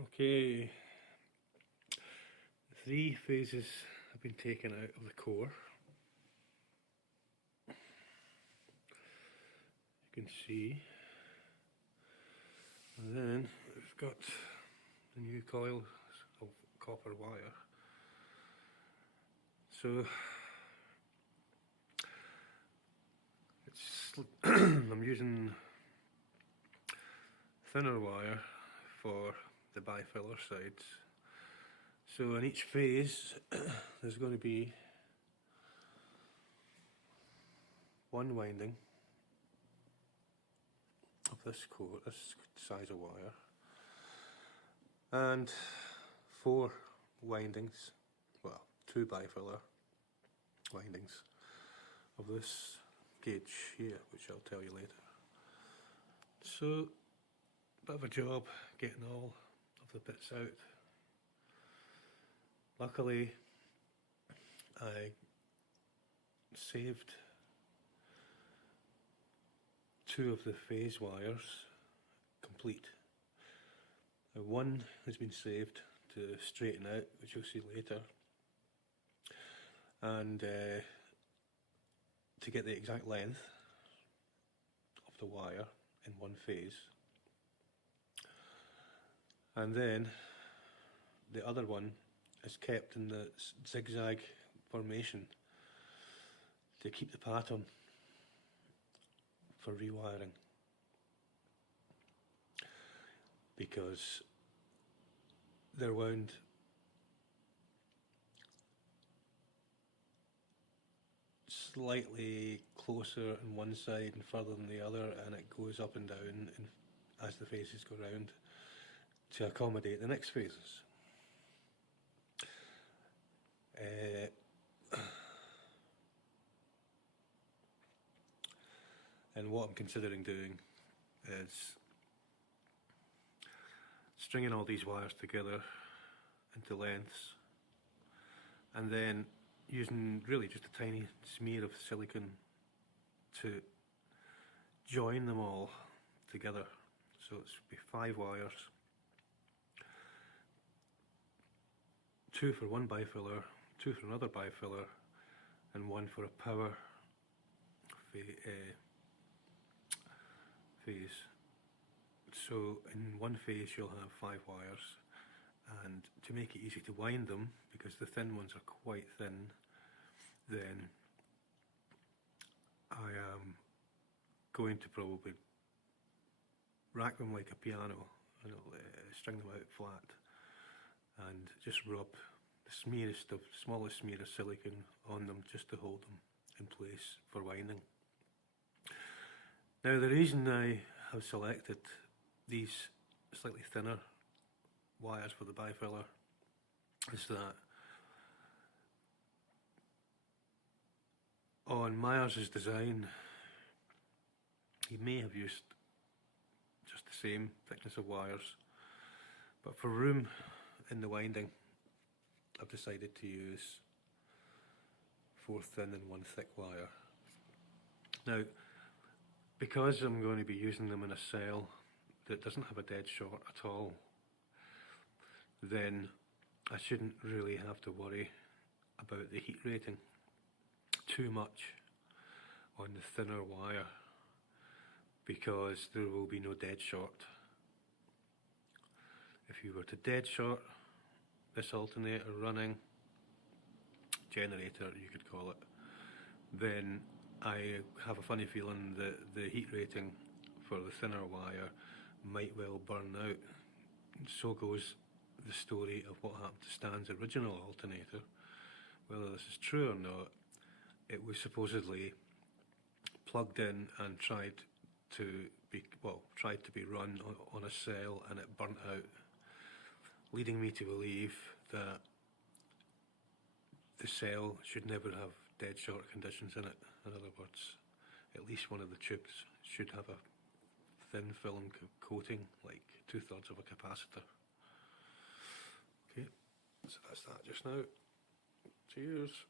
Okay, 3 phases have been taken out of the core. You can see, and then we've got the new coil of copper wire. So it's I'm using thinner wire for the bifiller sides. So in each phase there's going to be one winding of this core, this size of wire, and 4 windings, well, 2 bifiller windings of this gauge here, which I'll tell you later. So, bit of a job getting all of the bits out. Luckily, I saved 2 of the phase wires complete. One has been saved to straighten out, which you'll see later, and to get the exact length of the wire in one phase. And then the other one is kept in the zigzag formation to keep the pattern for rewiring, because they're wound slightly closer on one side and further than the other, and it goes up and down as the phases go round to accommodate the next phases. And what I'm considering doing is stringing all these wires together into lengths, and then using really just a tiny smear of silicone to join them all together. So it's be 5 wires, 2 for one bifiller, 2 for another bifiller, and 1 for a power phase. So in one phase you'll have 5 wires, and to make it easy to wind them, because the thin ones are quite thin, then I am going to probably rack them like a piano, and string them out flat and just rub the smallest smear of silicone on them just to hold them in place for winding. Now, the reason I have selected these slightly thinner wires for the bifiller is that on Meyer's design he may have used just the same thickness of wires, but for room in the winding I've decided to use 4 thin and 1 thick wire. Now, because I'm going to be using them in a cell that doesn't have a dead short at all, then I shouldn't really have to worry about the heat rating too much on the thinner wire, because there will be no dead short. If you were to dead short this alternator running, generator you could call it, then I have a funny feeling that the heat rating for the thinner wire might well burn out. So goes the story of what happened to Stan's original alternator. Whether this is true or not, it was supposedly plugged in and tried to be run on a cell, and it burnt out, leading me to believe that the cell should never have dead short conditions in it. In other words, at least one of the tubes should have a thin film coating, like 2/3 of a capacitor. Okay, so that's that just now. Cheers.